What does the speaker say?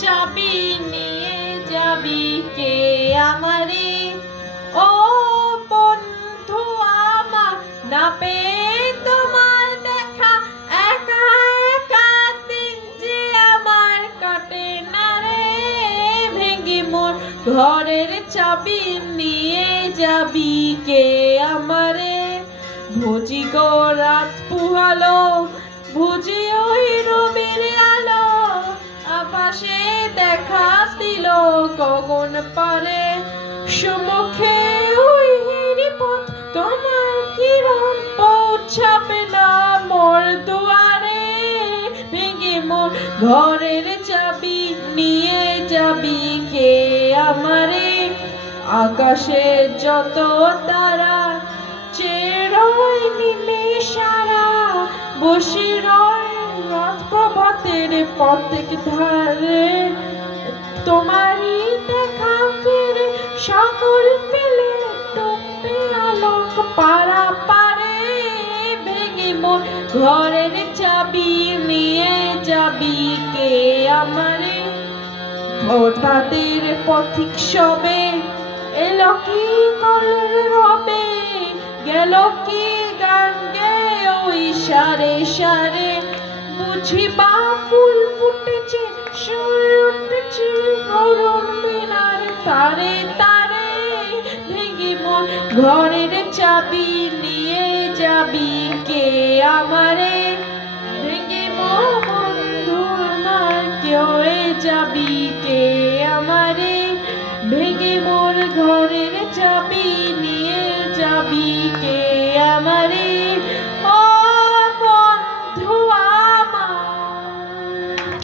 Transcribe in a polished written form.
চাবি নিয়ে যাবি কে আমারে? ও বন্ধু আমার, না পেয়ে তোমার দেখা, একা একা দিন যে আমার কাটে না রে। ভেঙে মোর ঘরের চাবি নিয়ে যাবি কে আমারে? ভুজি গো রাত পুহালো, ভুজি ওই রবির আলো, আকাশে দেখা দিল গগন পারে। সম্মুখে ওই পথ, তোমার কিরণ পৌঁছাবে না মোর দুয়ারে। ভেঙে মোর ঘরের চাবি নিয়ে যাবি কে আমারে? আকাশে যত তারা চেরোয় নিমেষারা, বসে রয় রাত প্রভাতের প্রত্যেক ধারে। তোমারই দেখা ফিরে সকল ফেলে ডুববে আলোক পারা পারে। ভেঙে মোর ঘরের চাবি নিয়ে যাবি কে আমারে? ভোররাতের পথিক সবে এলো কি কলের রবে, গেল কি গান গেয়ে ওই সারে সারে। বুঝি বা ফুল ফুটেছে, সূর্য উঠেছে অরুণ মিনার তারে তারে। ভেঙে মোর ঘরের চাবি নিয়ে যাবি কে আমারে? ভেঙে মোর বন্ধু আমার কেয়ে যাবি কে আমারে? ভেঙে মোর ঘরের চাবি নিয়ে যাবি কে আমারে?